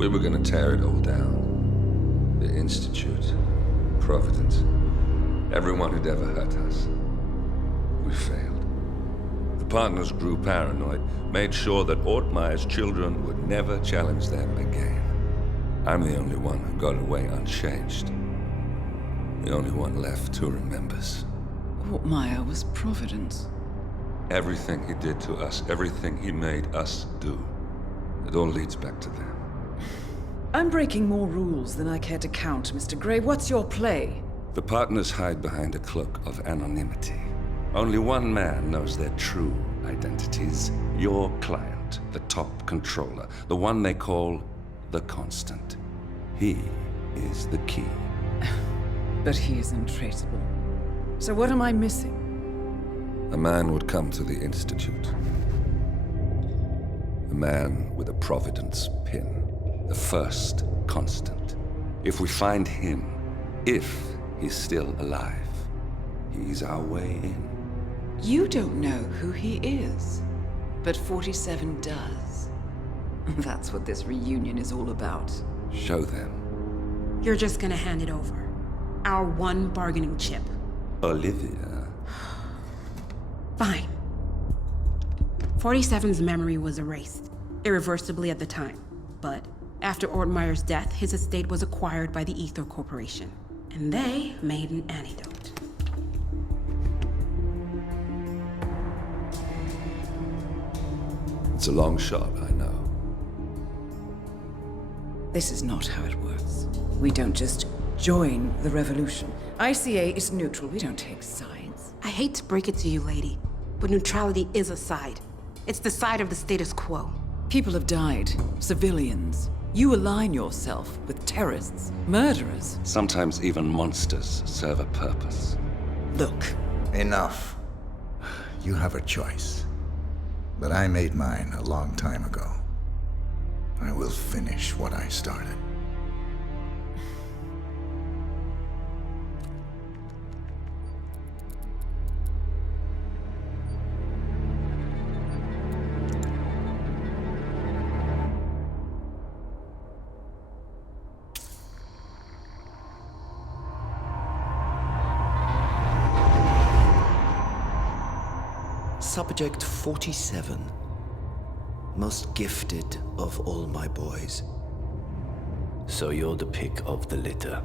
We were gonna tear it all down. The Institute, Providence, everyone who'd ever hurt us. We failed. The partners grew paranoid, made sure that Ortmeyer's children would never challenge them again. I'm the only one who got away unchanged. The only one left who remembers. Ortmeyer was Providence. Everything he did to us, everything he made us do, it all leads back to them. I'm breaking more rules than I care to count, Mr. Grey. What's your play? The partners hide behind a cloak of anonymity. Only one man knows their true identities. Your client, the top controller, the one they call the Constant. He is the key. But he is untraceable. So what am I missing? A man would come to the Institute. A man with a Providence pin. The first Constant. If we find him, if he's still alive, he's our way in. You don't know who he is, but 47 does. That's what this reunion is all about. Show them. You're just gonna hand it over. Our one bargaining chip. Olivia. Fine. 47's memory was erased, irreversibly at the time. But after Ortmeyer's death, his estate was acquired by the Ether Corporation. And they made an antidote. It's a long shot, I know. This is not how it works. We don't just join the revolution. ICA is neutral. We don't take sides. I hate to break it to you, lady, but neutrality is a side. It's the side of the status quo. People have died. Civilians. You align yourself with terrorists, murderers. Sometimes even monsters serve a purpose. Look. Enough. You have a choice. But I made mine a long time ago. I will finish what I started. Subject 47. Most gifted of all my boys. So you're the pick of the litter.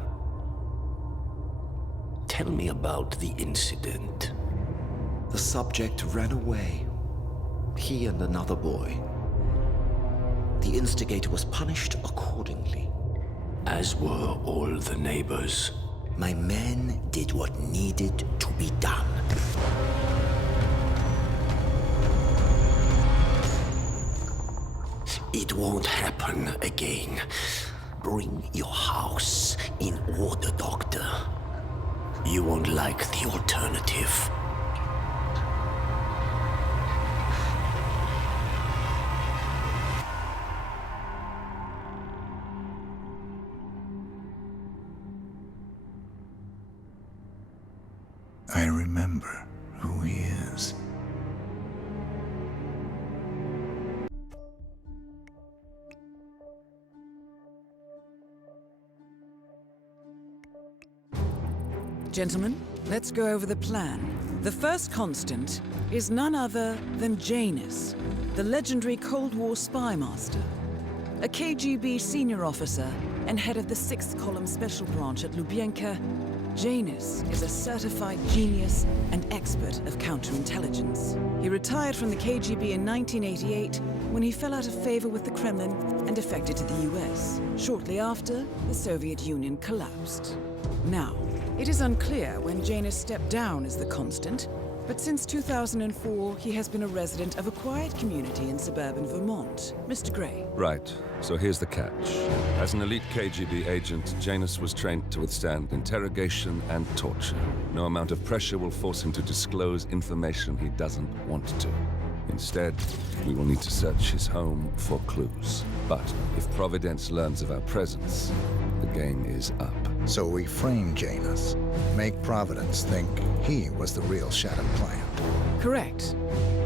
Tell me about the incident. The subject ran away. He and another boy. The instigator was punished accordingly. As were all the neighbors. My men did what needed to be done. It won't happen again. Bring your house in order, Doctor. You won't like the alternative. I remember who he is. Gentlemen, let's go over the plan. The first Constant is none other than Janus, the legendary Cold War spy master, a KGB senior officer and head of the 6th Column Special Branch at Lubyanka. Janus is a certified genius and expert of counterintelligence. He retired from the KGB in 1988 when he fell out of favor with the Kremlin and defected to the US. Shortly after, the Soviet Union collapsed. Now, it is unclear when Janus stepped down as the Constant, but since 2004, he has been a resident of a quiet community in suburban Vermont. Mr. Grey. Right, so here's the catch. As an elite KGB agent, Janus was trained to withstand interrogation and torture. No amount of pressure will force him to disclose information he doesn't want to. Instead, we will need to search his home for clues. But if Providence learns of our presence, the game is up. So we frame Janus, make Providence think he was the real Shattered Plant. Correct.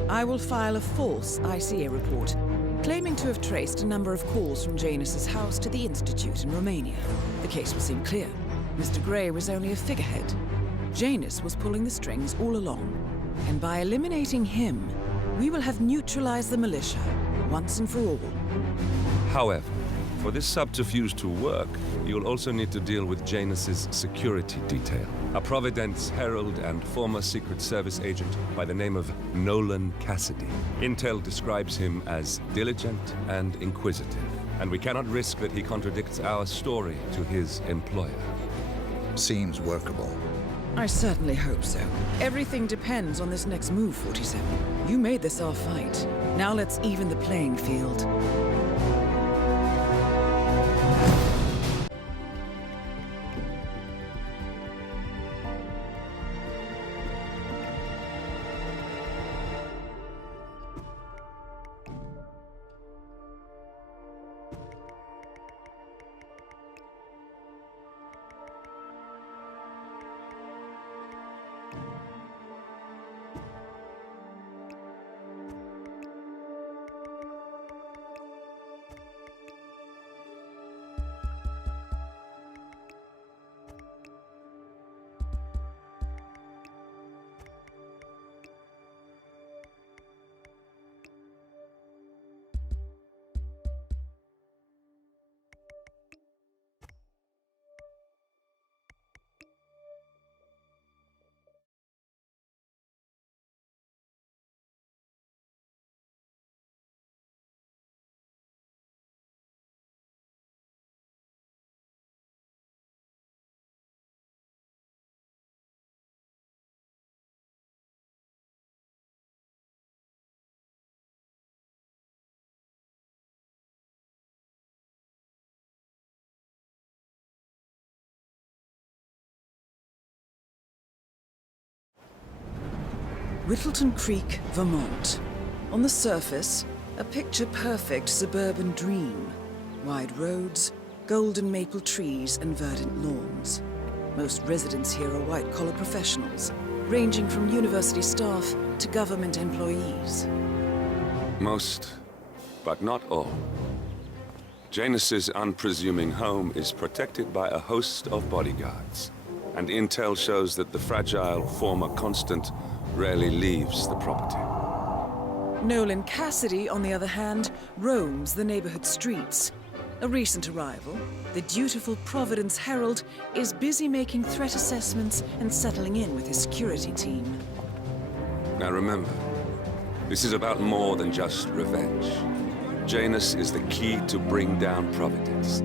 I will file a false ICA report claiming to have traced a number of calls from Janus's house to the Institute in Romania. The case will seem clear. Mr. Grey was only a figurehead. Janus was pulling the strings all along. And by eliminating him, we will have neutralized the militia, once and for all. However, for this subterfuge to work, you'll also need to deal with Janus's security detail. A Providence herald and former Secret Service agent by the name of Nolan Cassidy. Intel describes him as diligent and inquisitive, and we cannot risk that he contradicts our story to his employer. Seems workable. I certainly hope so. Everything depends on this next move, 47. You made this our fight. Now let's even the playing field. Whittleton Creek, Vermont. On the surface, a picture-perfect suburban dream. Wide roads, golden maple trees, and verdant lawns. Most residents here are white-collar professionals, ranging from university staff to government employees. Most, but not all. Janus's unpresuming home is protected by a host of bodyguards, and intel shows that the fragile former Constant rarely leaves the property. Nolan Cassidy, on the other hand, roams the neighborhood streets. A recent arrival, the dutiful Providence Herald is busy making threat assessments and settling in with his security team. Now remember, this is about more than just revenge. Janus is the key to bring down Providence.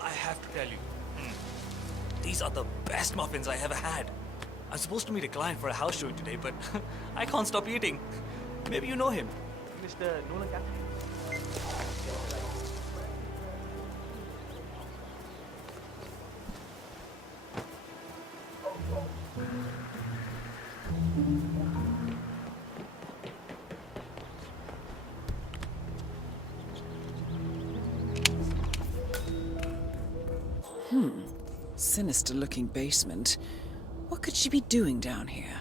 I have to tell you, these are the best muffins I ever had. I'm supposed to meet a client for a house showing today, but I can't stop eating. Maybe you know him. Mr. Nolan Cassidy. Sinister-looking basement. What could she be doing down here?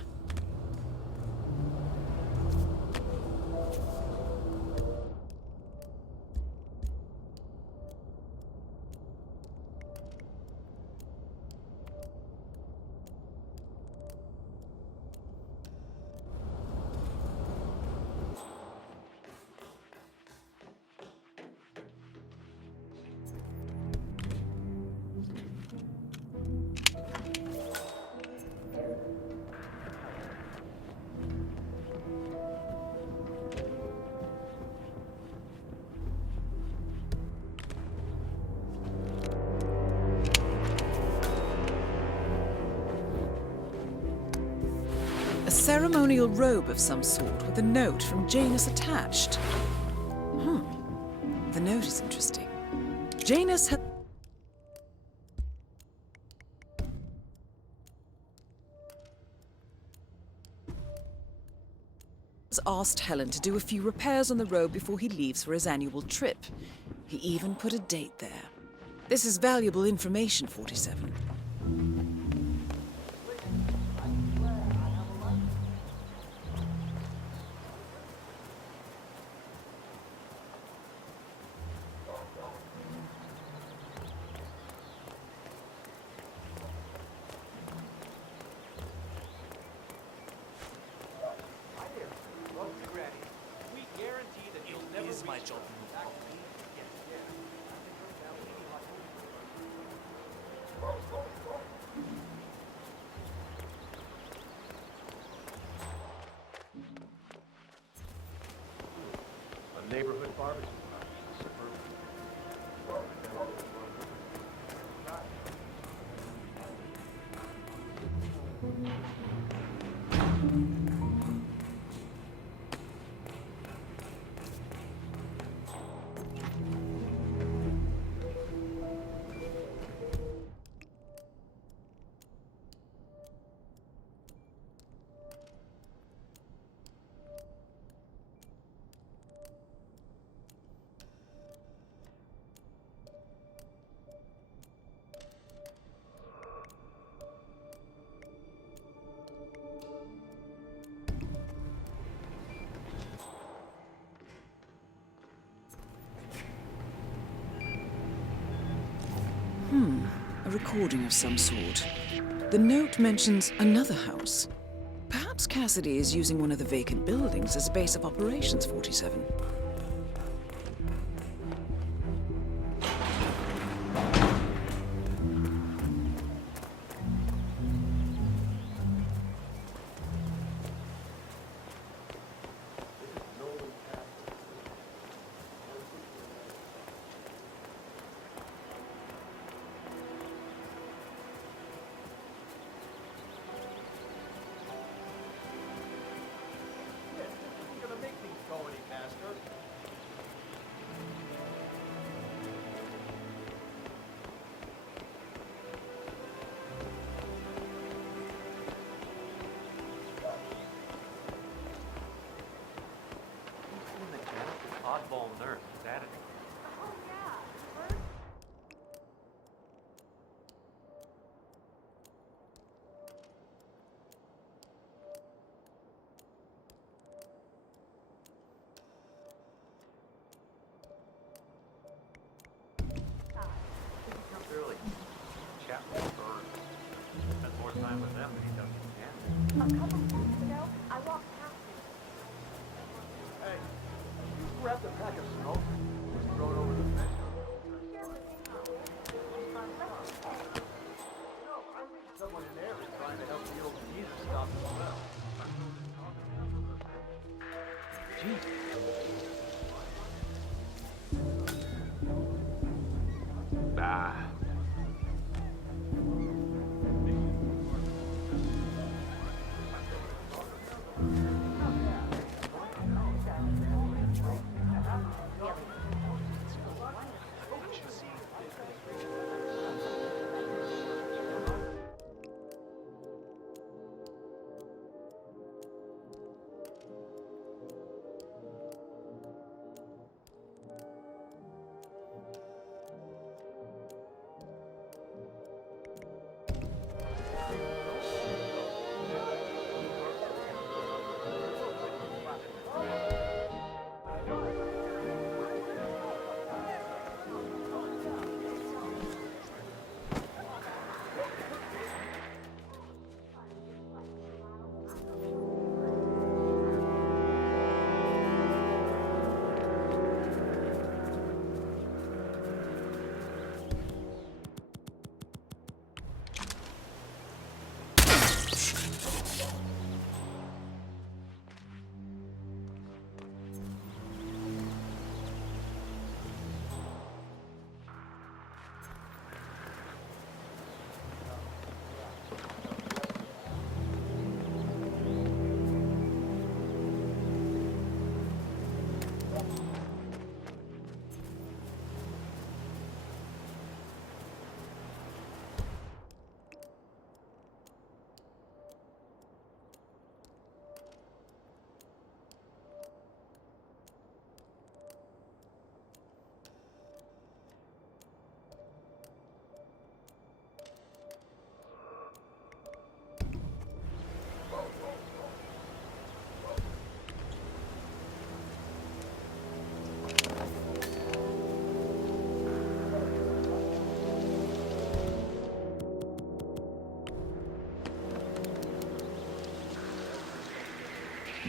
A ceremonial robe of some sort with a note from Janus attached. The note is interesting. Janus had asked Helen to do a few repairs on the road before he leaves for his annual trip. He even put a date there. This is valuable information, 47. It is my job to move on. A neighborhood barbecue. A recording of some sort. The note mentions another house. Perhaps Cassidy is using one of the vacant buildings as a base of operations, 47. Oddball nurse is at it. Early. Chat with birds. Spends more time with them than he does with the animals. A couple months ago, I walked past you. Hey, you grabbed a pack of smoke, just throw it over the fence. No, I think someone in there is trying to help the old Jesus stop the smell. Ah.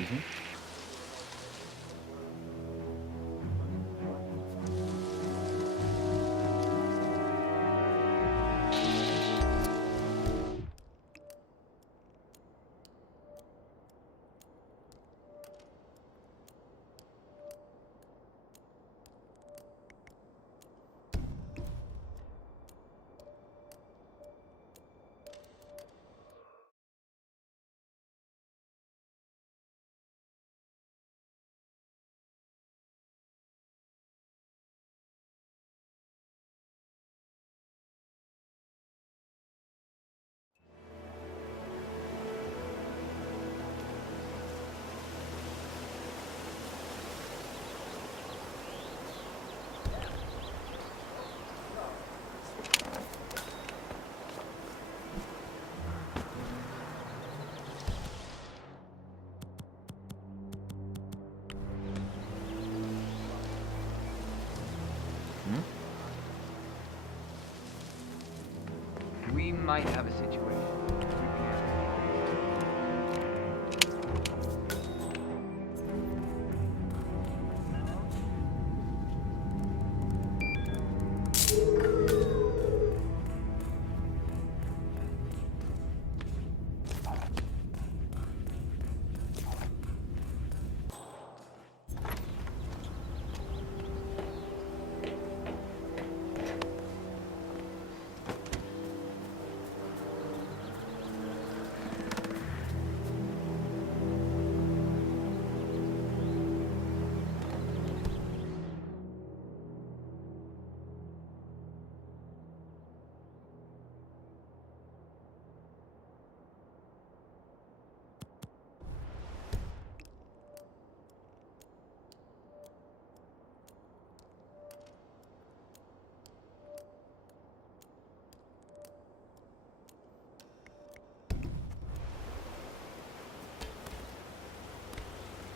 Excuse me? We might have a situation.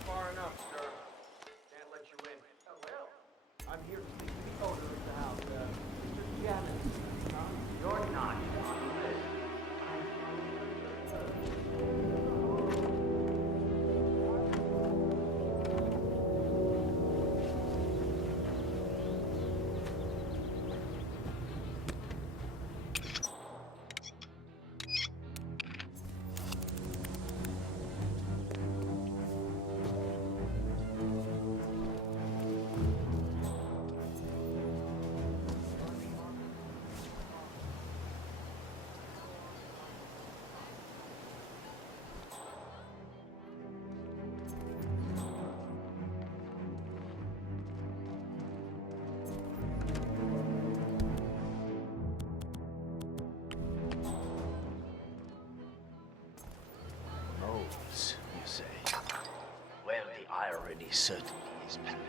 Far enough, sir. Can't let you in. Oh, well. I'm here to speak to the owner of the house, Mr. Janus. You're not on the list. Modes, you say? Well, the irony certainly is palpable.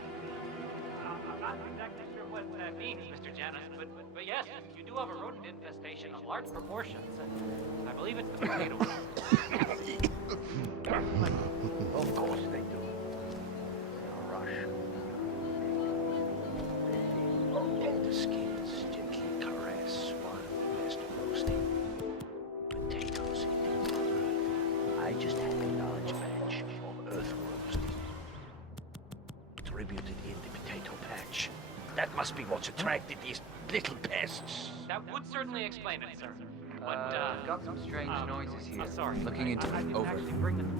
I'm not exactly sure what that means, Mr. Janus, but yes, you do have a rodent infestation of large proportions. I believe it's the potato. Of course they do. They'll rush. Tender skins gently caress while the rest are roasting. Potatoes in their mother. I just had a large batch of earthworms. Distributed in the potato patch. That must be what's attracted these little pests. That would certainly explain it, sir. Got some strange noises here. Sorry. Looking into I it. didn't Over. actually bring them.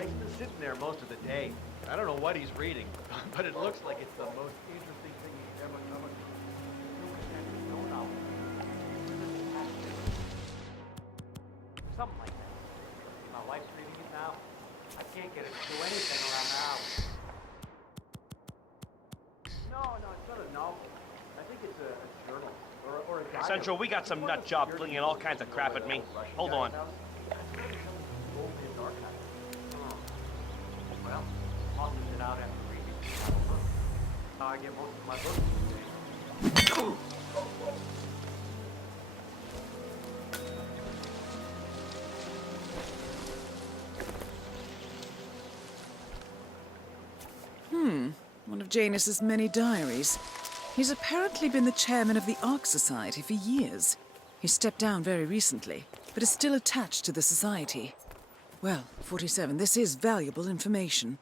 He's been sitting there most of the day. I don't know what he's reading, but it looks like it's the most interesting thing he's ever come across. Something like that. My wife's reading it now. I can't get it to do anything around the house. No, it's not a novel. I think it's a journal. Or a diary. Central, we got some nut job flinging all kinds of crap at me. Hold on. Well, I'll use it out after reading. That's how I get most of my books these days. One of Janus's many diaries. He's apparently been the chairman of the Ark Society for years. He stepped down very recently, but is still attached to the society. Well, 47, this is valuable information.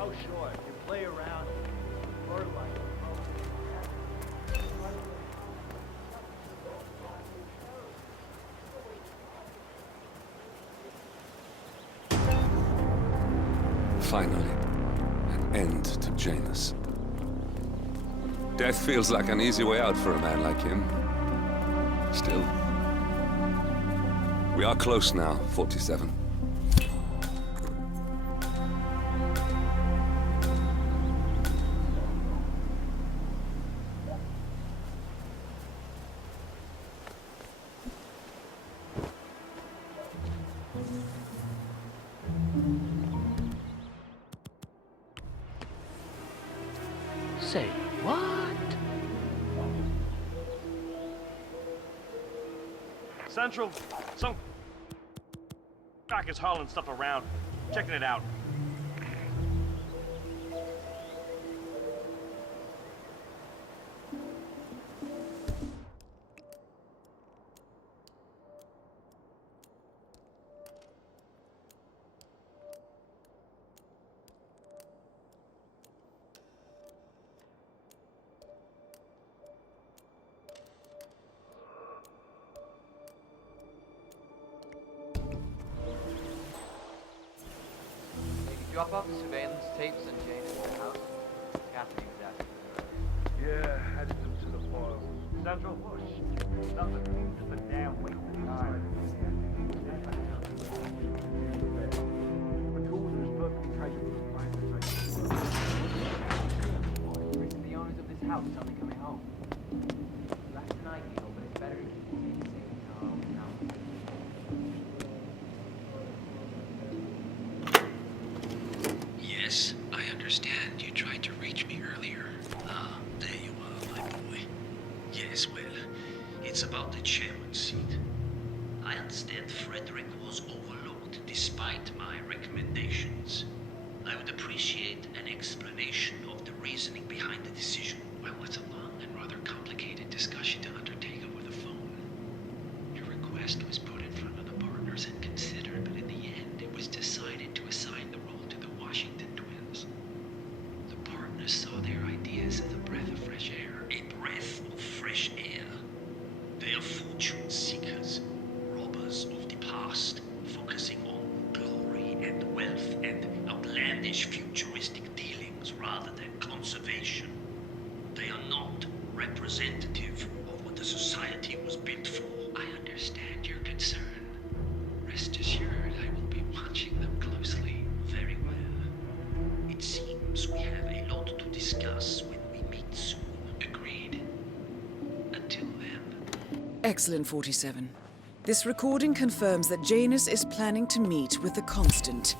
Oh, sure. You play around. Or like. Finally, an end to Janus. Death feels like an easy way out for a man like him. Still. We are close now, 47. Say what? Central, some back is hauling stuff around. Checking it out. Drop off the surveillance tapes and Jane at the house. Catherine was asking for it. Yeah, added them to the file. Central, push. Nothing seems just a damn waste of time. The owners of this house tell me coming home. Less than ideal, but it's better to keep things safe. No. Yes, I understand. You tried to reach me earlier. Ah, there you are, my boy. Yes, well, it's about the chairman's seat. I understand Frederick was overlooked despite my recommendations. I would appreciate an explanation of the reasoning behind the decision. Well, it's a long and rather complicated discussion to undertake over the phone. Your request was put in front of the partners and considered, but in the end, it was decided to assign the role to the Washington twins. The partners saw their ideas as a breath of fresh air. A breath of fresh air. They are fortune seekers, robbers of the past, focusing on glory and wealth and outlandish futuristic dealings rather than conservation. They are not representative of what the society was built for. I understand your concern. Rest assured, I will be watching them closely. Very well. It seems we have a lot to discuss when we meet soon. Agreed. Until then. Excellent, 47. This recording confirms that Janus is planning to meet with the Constant.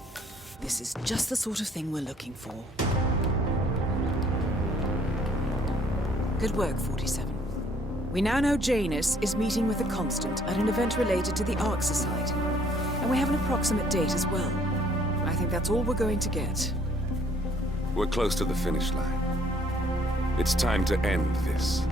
This is just the sort of thing we're looking for. Good work, 47. We now know Janus is meeting with the Constant at an event related to the Ark Society. And we have an approximate date as well. I think that's all we're going to get. We're close to the finish line. It's time to end this.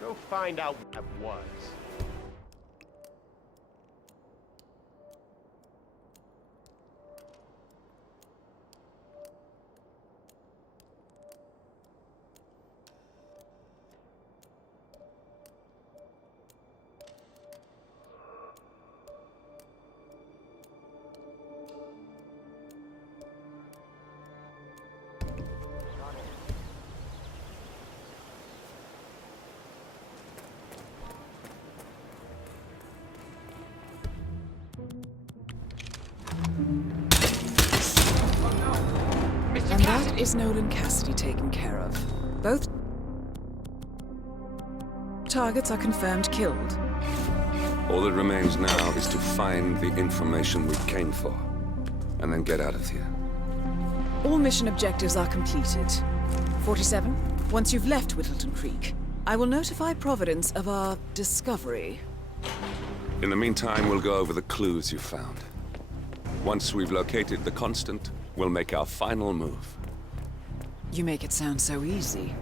Go find out what that was. And that is Nolan Cassidy taken care of. Both targets are confirmed killed. All that remains now is to find the information we came for, and then get out of here. All mission objectives are completed. 47, once you've left Whittleton Creek, I will notify Providence of our discovery. In the meantime, we'll go over the clues you found. Once we've located the Constant, we'll make our final move. You make it sound so easy.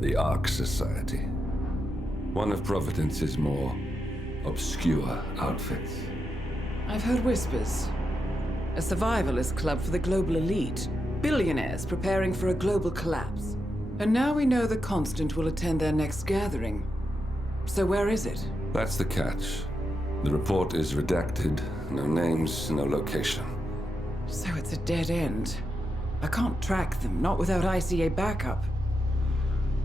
The Ark Society. One of Providence's more obscure outfits. I've heard whispers. A survivalist club for the global elite. Billionaires preparing for a global collapse. And now we know the Constant will attend their next gathering. So where is it? That's the catch. The report is redacted. No names, no location. So it's a dead end. I can't track them, not without ICA backup.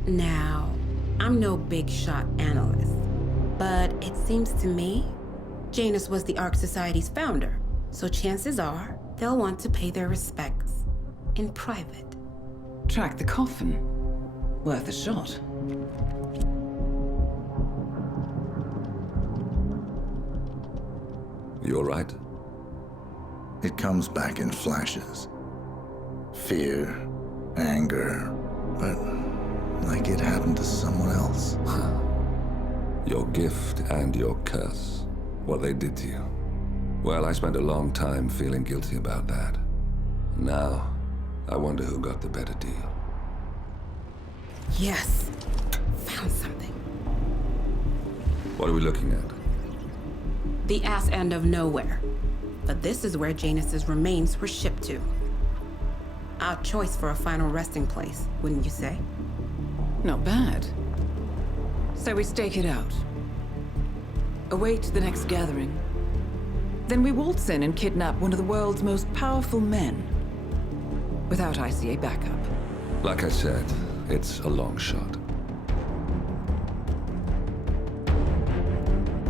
Now, I'm no big shot analyst, but it seems to me Janus was the Ark Society's founder, so chances are they'll want to pay their respects in private. Track the coffin. Worth a shot. You all right? It comes back in flashes. Fear, anger, but like it happened to someone else. Your gift and your curse. What they did to you. Well, I spent a long time feeling guilty about that. Now, I wonder who got the better deal. Yes, found something. What are we looking at? The ass end of nowhere. But this is where Janus's remains were shipped to. Our choice for a final resting place, wouldn't you say? Not bad. So we stake it out. Await the next gathering. Then we waltz in and kidnap one of the world's most powerful men. Without ICA backup. Like I said, it's a long shot.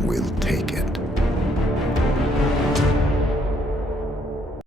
We'll take